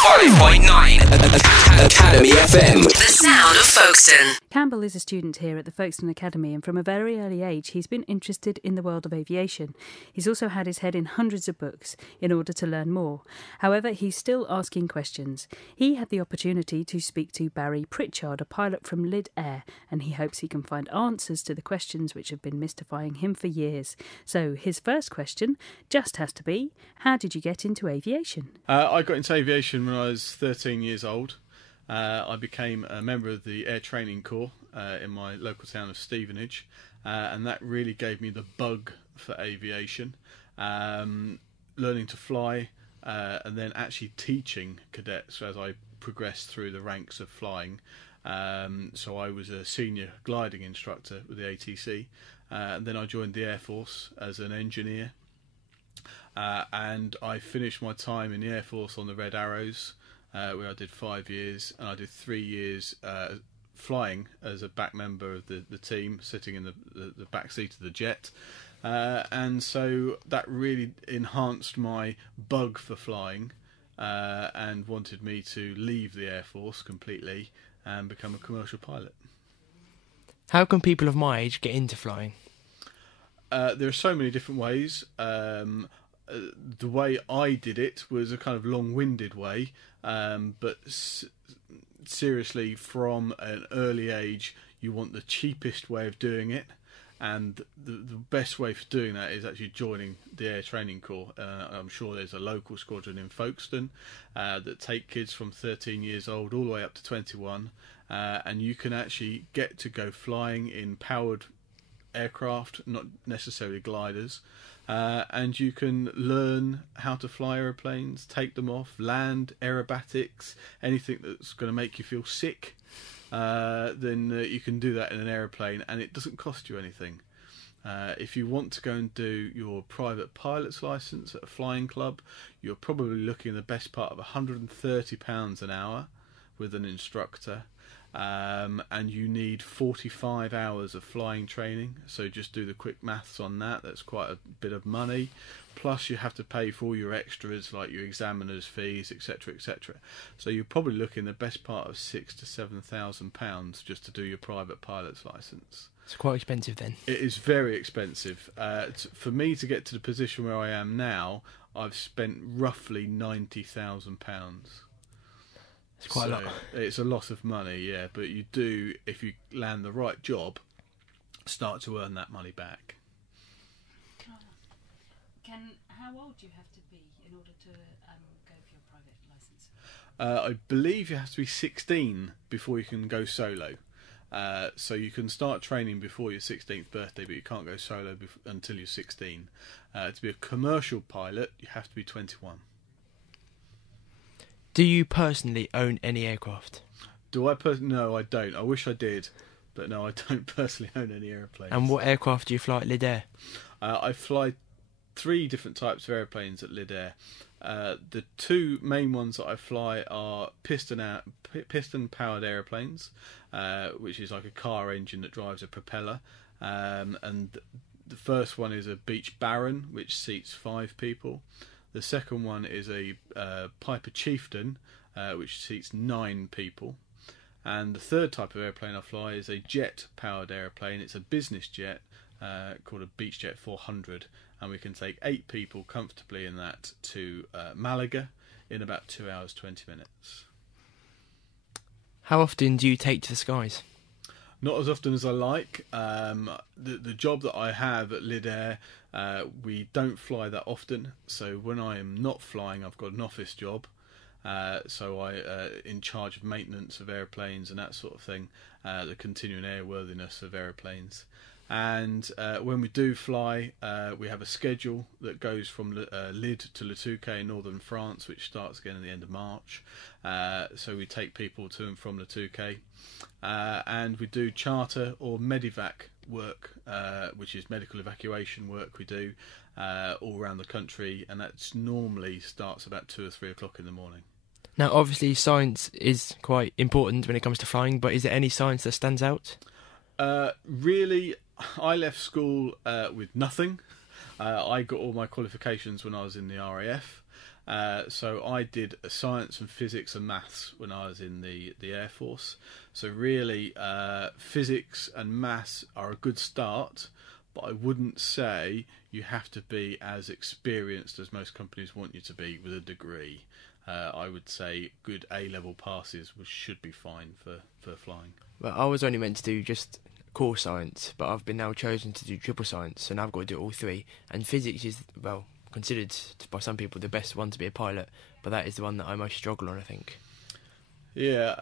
105.9 Academy FM. The sound of Folkestone. Campbell is a student here at the Folkestone Academy, and from a very early age he's been interested in the world of aviation. He's also had his head in hundreds of books in order to learn more. However, he's still asking questions. He had the opportunity to speak to Barry Pritchard, a pilot from Lid Air, and he hopes he can find answers to the questions which have been mystifying him for years. So his first question just has to be, how did you get into aviation? I got into aviation when I was 13 years old. I became a member of the Air Training Corps in my local town of Stevenage, and that really gave me the bug for aviation. Learning to fly and then actually teaching cadets as I progressed through the ranks of flying. So I was a senior gliding instructor with the ATC, and then I joined the Air Force as an engineer. And I finished my time in the Air Force on the Red Arrows, where I did 5 years, and I did 3 years flying as a back member of the team, sitting in the back seat of the jet. And so that really enhanced my bug for flying, and wanted me to leave the Air Force completely and become a commercial pilot. How can people of my age get into flying? There are so many different ways. The way I did it was a kind of long-winded way, but seriously, from an early age, you want the cheapest way of doing it, and the best way for doing that is actually joining the Air Training Corps. I'm sure there's a local squadron in Folkestone that take kids from 13 years old all the way up to 21, and you can actually get to go flying in powered aircraft, not necessarily gliders, and you can learn how to fly aeroplanes, take them off, land, aerobatics, anything that's going to make you feel sick, then you can do that in an aeroplane, and it doesn't cost you anything. If you want to go and do your private pilot's licence at a flying club, you're probably looking at the best part of £130 an hour with an instructor. And you need 45 hours of flying training, so just do the quick maths on that. That's quite a bit of money, plus you have to pay for all your extras like your examiner's fees, etc, etc. So you're probably looking the best part of £6,000 to £7,000 just to do your private pilot's licence. It's quite expensive then. It is very expensive. For me to get to the position where I am now, I've spent roughly £90,000. It's quite a lot. It's a lot of money, yeah, but you do, if you land the right job, start to earn that money back. How old do you have to be in order to go for your private licence? I believe you have to be 16 before you can go solo. So you can start training before your 16th birthday, but you can't go solo until you're 16. To be a commercial pilot, you have to be 21. Do you personally own any aircraft? Do I No, I don't. I wish I did, but no, I don't personally own any airplanes. And what aircraft do you fly at Lid Air? I fly 3 different types of airplanes at Lid Air. The 2 main ones that I fly are piston-powered airplanes, which is like a car engine that drives a propeller. And the first one is a Beech Baron, which seats 5 people. The second one is a Piper Chieftain, which seats 9 people. And the third type of airplane I fly is a jet-powered airplane. It's a business jet called a Beechjet 400, and we can take 8 people comfortably in that to Malaga in about 2 hours 20 minutes. How often do you take to the skies? Not as often as I like. The job that I have at Lid Air, we don't fly that often. So when I am not flying, I've got an office job. So I in charge of maintenance of airplanes and that sort of thing, the continuing airworthiness of airplanes. And when we do fly, we have a schedule that goes from Lid to Le Touquet in northern France, which starts again at the end of March. So we take people to and from Le Touquet. And we do charter or medivac work, which is medical evacuation work we do all around the country. And that normally starts about 2 or 3 o'clock in the morning. Now, obviously, science is quite important when it comes to flying, but is there any science that stands out? Really, I left school with nothing. I got all my qualifications when I was in the RAF, So I did science and physics and maths when I was in the Air Force. So really, physics and maths are a good start, but I wouldn't say you have to be as experienced as most companies want you to be with a degree. I would say good A-level passes should be fine for flying. Well, I was only meant to do just core science, but I've been now chosen to do triple science, so now I've got to do all three. And physics is, well, considered by some people the best one to be a pilot, but that is the one that I most struggle on, I think. Yeah,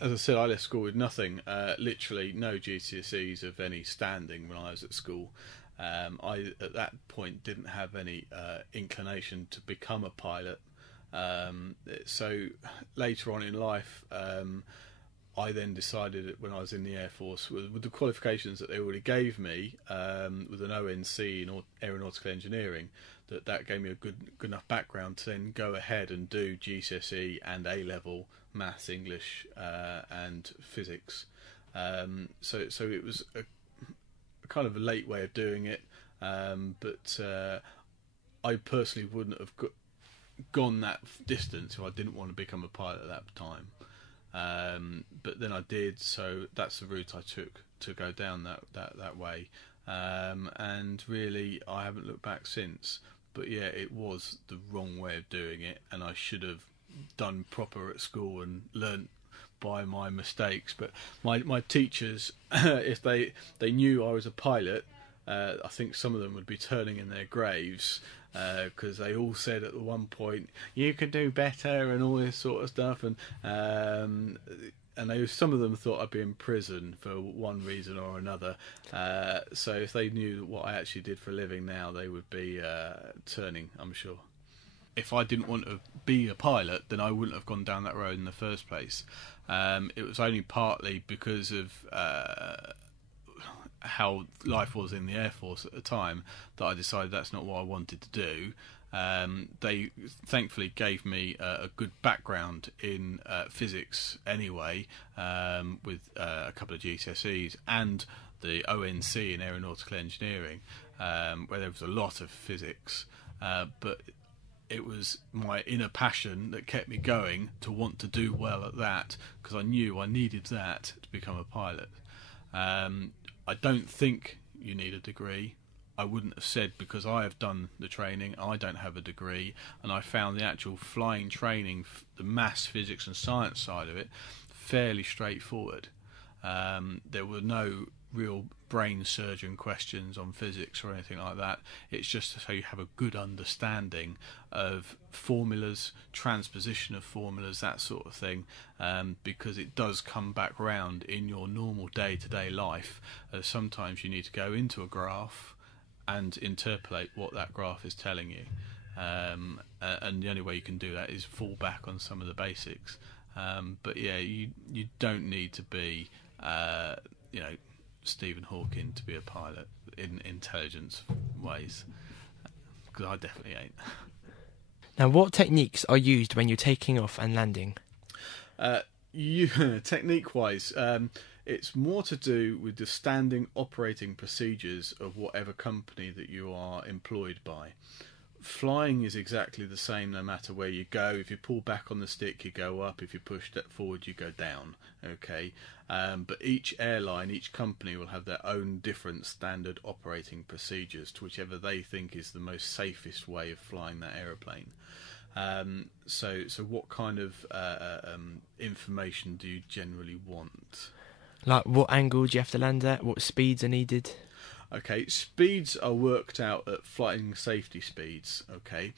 as I said, I left school with nothing, literally no GCSEs of any standing when I was at school. I, at that point, didn't have any inclination to become a pilot. So later on in life, I then decided that when I was in the Air Force, with the qualifications that they already gave me, with an ONC in aeronautical engineering, that gave me a good enough background to then go ahead and do GCSE and A-level maths, English, and physics. So it was a kind of a late way of doing it, but I personally wouldn't have gone that distance if I didn't want to become a pilot at that time. But then I did, so that's the route I took to go down that way. And really, I haven't looked back since. But yeah, it was the wrong way of doing it, and I should have done proper at school and learnt by my mistakes. But my teachers, if they knew I was a pilot, I think some of them would be turning in their graves, because they all said at one point, you could do better and all this sort of stuff, and some of them thought I'd be in prison for one reason or another. So if they knew what I actually did for a living now, they would be turning, I'm sure. If I didn't want to be a pilot, then I wouldn't have gone down that road in the first place. It was only partly because of how life was in the Air Force at the time that I decided that's not what I wanted to do. They thankfully gave me a good background in physics anyway, with a couple of GCSEs and the ONC in aeronautical engineering, where there was a lot of physics, but it was my inner passion that kept me going to want to do well at that, because I knew I needed that to become a pilot. I don't think you need a degree. I wouldn't have said, because I have done the training, I don't have a degree, and I found the actual flying training, the maths, physics and science side of it, fairly straightforward. There were no real brain surgeon questions on physics or anything like that. It's just so you have a good understanding of formulas, transposition of formulas, that sort of thing, because it does come back round in your normal day-to-day life. Sometimes you need to go into a graph and interpolate what that graph is telling you, and the only way you can do that is fall back on some of the basics. But yeah, you don't need to be Stephen Hawking to be a pilot in intelligence ways, because I definitely ain't. Now, what techniques are used when you're taking off and landing? Technique-wise, it's more to do with the standing operating procedures of whatever company that you are employed by. Flying is exactly the same no matter where you go. If you pull back on the stick, you go up. If you push that forward, you go down. Okay, but each airline, each company will have their own different standard operating procedures to whichever they think is the most safest way of flying that aeroplane. So what kind of information do you generally want? Like, what angle do you have to land at? What speeds are needed? Okay, speeds are worked out at flying safety speeds, okay?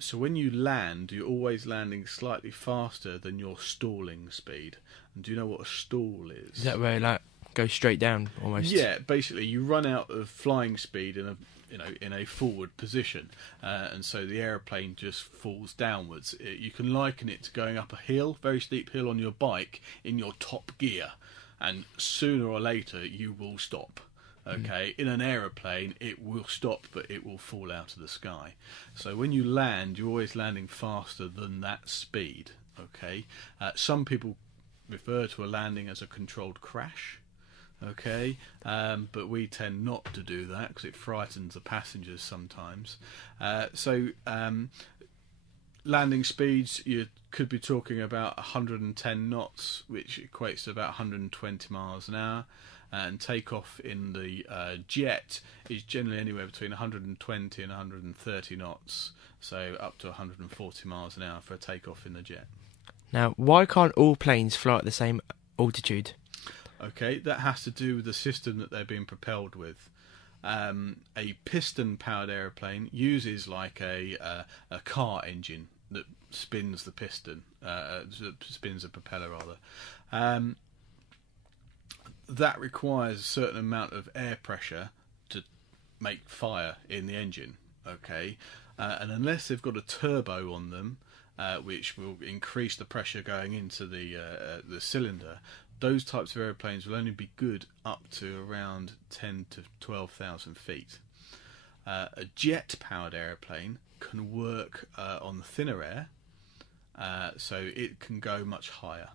So when you land, you're always landing slightly faster than your stalling speed. And do you know what a stall is? Is that where, like, go straight down, almost? Yeah, basically, you run out of flying speed in a forward position, and so the aeroplane just falls downwards. You can liken it to going up a hill, very steep hill on your bike, in your top gear, and sooner or later you will stop. Okay, in an aeroplane it will stop, but it will fall out of the sky. So when you land, you're always landing faster than that speed. Okay, some people refer to a landing as a controlled crash. Okay, but we tend not to do that because it frightens the passengers sometimes. Landing speeds, you could be talking about 110 knots, which equates to about 120 miles an hour. And takeoff in the jet is generally anywhere between 120 and 130 knots, so up to 140 miles an hour for a takeoff in the jet. Now, why can't all planes fly at the same altitude? Okay, that has to do with the system that they're being propelled with. A piston-powered aeroplane uses like a car engine that spins the piston, spins the propeller rather. That requires a certain amount of air pressure to make fire in the engine. Okay, and unless they've got a turbo on them, which will increase the pressure going into the cylinder, those types of aeroplanes will only be good up to around 10 to 12,000 feet. A jet-powered aeroplane can work on thinner air, so it can go much higher.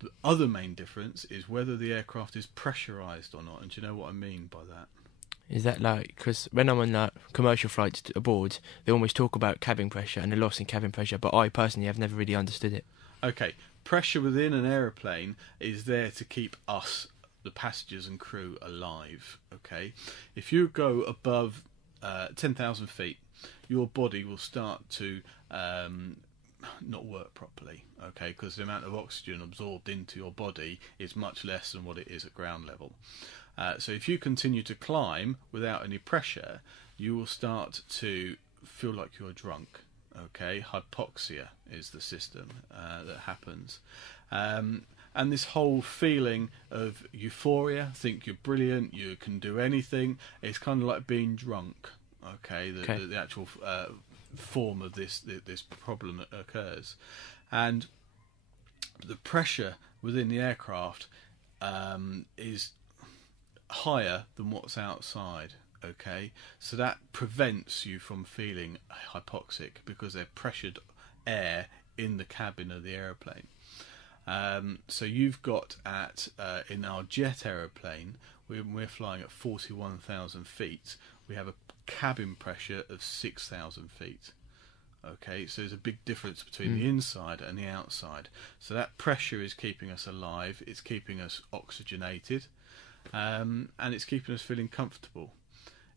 The other main difference is whether the aircraft is pressurised or not, and do you know what I mean by that? Is that like, because when I'm on commercial flights abroad, they always talk about cabin pressure and the loss in cabin pressure, but I personally have never really understood it. Okay, pressure within an aeroplane is there to keep us, the passengers and crew, alive. Okay, if you go above 10,000 feet, your body will start to not work properly, okay, because the amount of oxygen absorbed into your body is much less than what it is at ground level. So if you continue to climb without any pressure, you will start to feel like you're drunk. Okay, hypoxia is the system that happens. And this whole feeling of euphoria, think you're brilliant, you can do anything, it's kind of like being drunk. Okay, the actual form of this problem that occurs. And the pressure within the aircraft is higher than what's outside. Okay, so that prevents you from feeling hypoxic because there's pressured air in the cabin of the aeroplane. So you've got in our jet aeroplane, we're flying at 41,000 feet. We have a cabin pressure of 6,000 feet. Okay, so there's a big difference between the inside and the outside. So that pressure is keeping us alive, it's keeping us oxygenated, and it's keeping us feeling comfortable.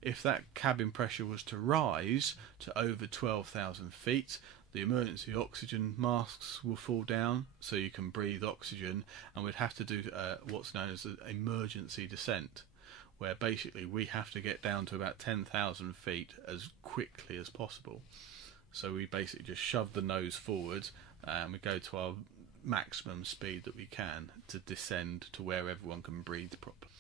If that cabin pressure was to rise to over 12,000 feet, the emergency oxygen masks will fall down so you can breathe oxygen, and we'd have to do what's known as an emergency descent, where basically we have to get down to about 10,000 feet as quickly as possible. So we basically just shove the nose forward and we go to our maximum speed that we can to descend to where everyone can breathe properly.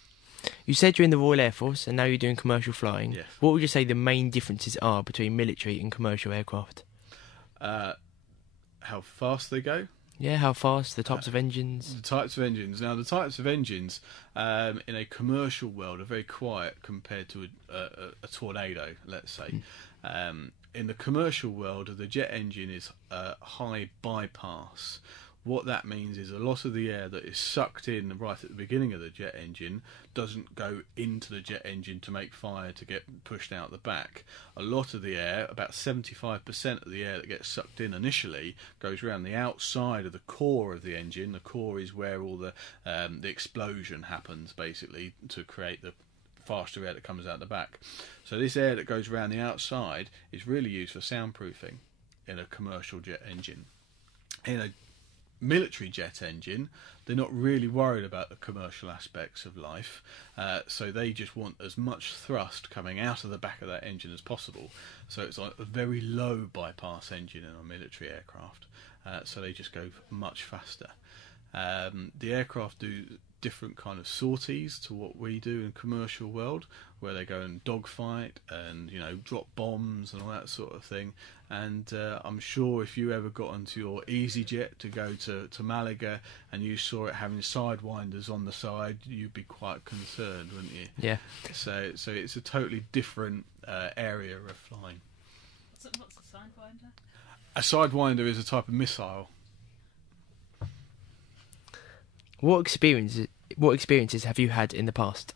You said you're in the Royal Air Force and now you're doing commercial flying. Yes. What would you say the main differences are between military and commercial aircraft? How fast they go. Yeah, how fast, the types of engines. The types of engines. Now, the types of engines in a commercial world are very quiet compared to a tornado, let's say. In the commercial world, the jet engine is high bypass. What that means is a lot of the air that is sucked in right at the beginning of the jet engine doesn't go into the jet engine to make fire to get pushed out the back. A lot of the air, about 75% of the air that gets sucked in initially, goes around the outside of the core of the engine. The core is where all the explosion happens, basically, to create the faster air that comes out the back. So this air that goes around the outside is really used for soundproofing in a commercial jet engine. In a military jet engine, they're not really worried about the commercial aspects of life, so they just want as much thrust coming out of the back of that engine as possible. So it's like a very low bypass engine in a military aircraft, so they just go much faster. The aircraft do different kind of sorties to what we do in commercial world, where they go and dogfight and drop bombs and all that sort of thing. And I'm sure if you ever got onto your EasyJet to go to Malaga and you saw it having sidewinders on the side, you'd be quite concerned, wouldn't you? Yeah. So it's a totally different area of flying. What's a sidewinder? A sidewinder is a type of missile. What experiences what experiences have you had in the past?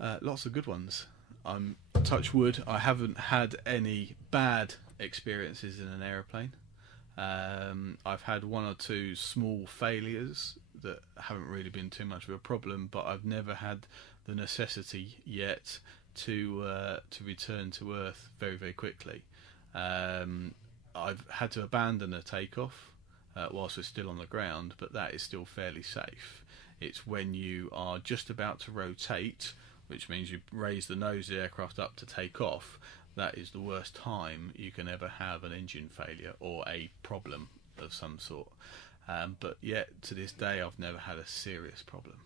Lots of good ones. I'm touch wood. I haven't had any bad experiences in an aeroplane. I've had one or two small failures that haven't really been too much of a problem, but I've never had the necessity yet to return to Earth very, very quickly. I've had to abandon a takeoff whilst we're still on the ground, but that is still fairly safe. It's when you are just about to rotate, which means you raise the nose of the aircraft up to take off, that is the worst time you can ever have an engine failure or a problem of some sort. But yet, to this day, I've never had a serious problem.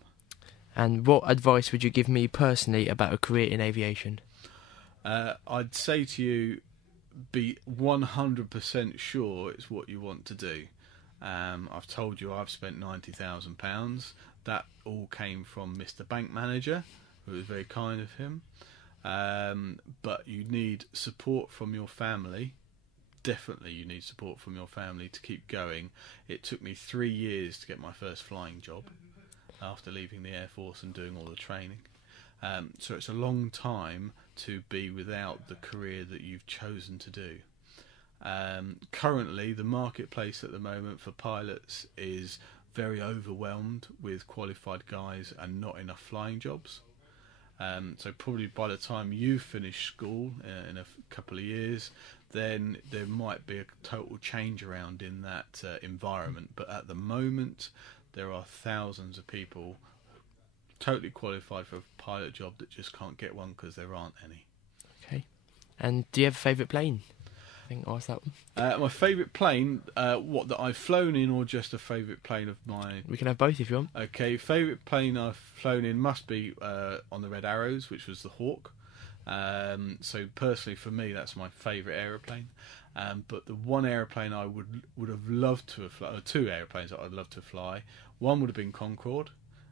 And what advice would you give me personally about a career in aviation? I'd say to you, be 100% sure it's what you want to do. I've told you I've spent £90,000. That all came from Mr. Bank Manager, who was very kind of him. But you need support from your family. Definitely you need support from your family to keep going. It took me 3 years to get my first flying job after leaving the Air Force and doing all the training. So it's a long time to be without the career that you've chosen to do. Currently, the marketplace at the moment for pilots is very overwhelmed with qualified guys and not enough flying jobs. So probably by the time you finish school in a couple of years, then there might be a total change around in that environment. But at the moment, there are thousands of people totally qualified for a pilot job that just can't get one because there aren't any. Okay. And do you have a favourite plane? I think I asked that one. My favourite plane, what that I've flown in, or just a favourite plane of mine? We can have both if you want. Okay, favourite plane I've flown in must be on the Red Arrows, which was the Hawk. So personally, for me, that's my favourite aeroplane. But the one aeroplane I would have loved to have flown, or two aeroplanes that I'd love to fly. One would have been Concorde,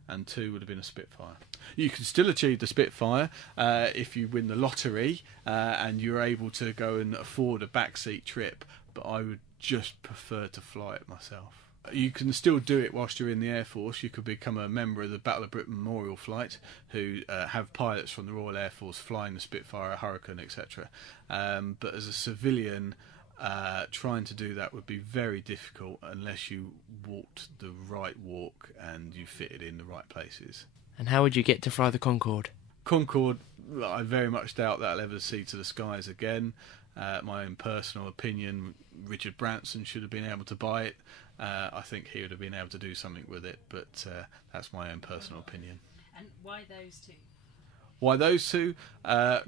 and two would have been a Spitfire. You can still achieve the Spitfire if you win the lottery and you're able to go and afford a backseat trip, but I would just prefer to fly it myself. You can still do it whilst you're in the Air Force. You could become a member of the Battle of Britain Memorial Flight, who have pilots from the Royal Air Force flying the Spitfire, Hurricane, etc. But as a civilian, trying to do that would be very difficult unless you walked the right walk and you fitted in the right places. And how would you get to fly the Concorde? Concorde, I very much doubt that I'll ever see to the skies again. My own personal opinion, Richard Branson should have been able to buy it. I think he would have been able to do something with it, but that's my own personal opinion. And why those two? Why those two?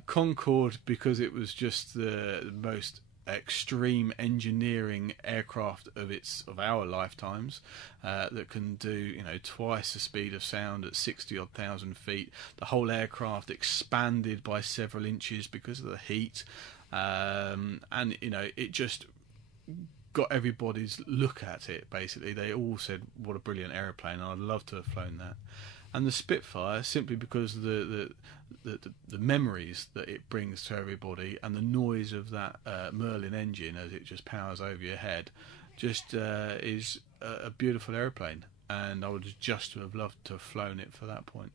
Concorde, because it was just the most extreme engineering aircraft of our lifetimes that can do twice the speed of sound at 60 odd thousand feet. The whole aircraft expanded by several inches because of the heat, and it just got everybody's look at it. Basically, they all said what a brilliant aeroplane, and I'd love to have flown that. And the Spitfire, simply because the memories that it brings to everybody, and the noise of that Merlin engine as it just powers over your head, just is a beautiful aeroplane. And I would just have loved to have flown it for that point.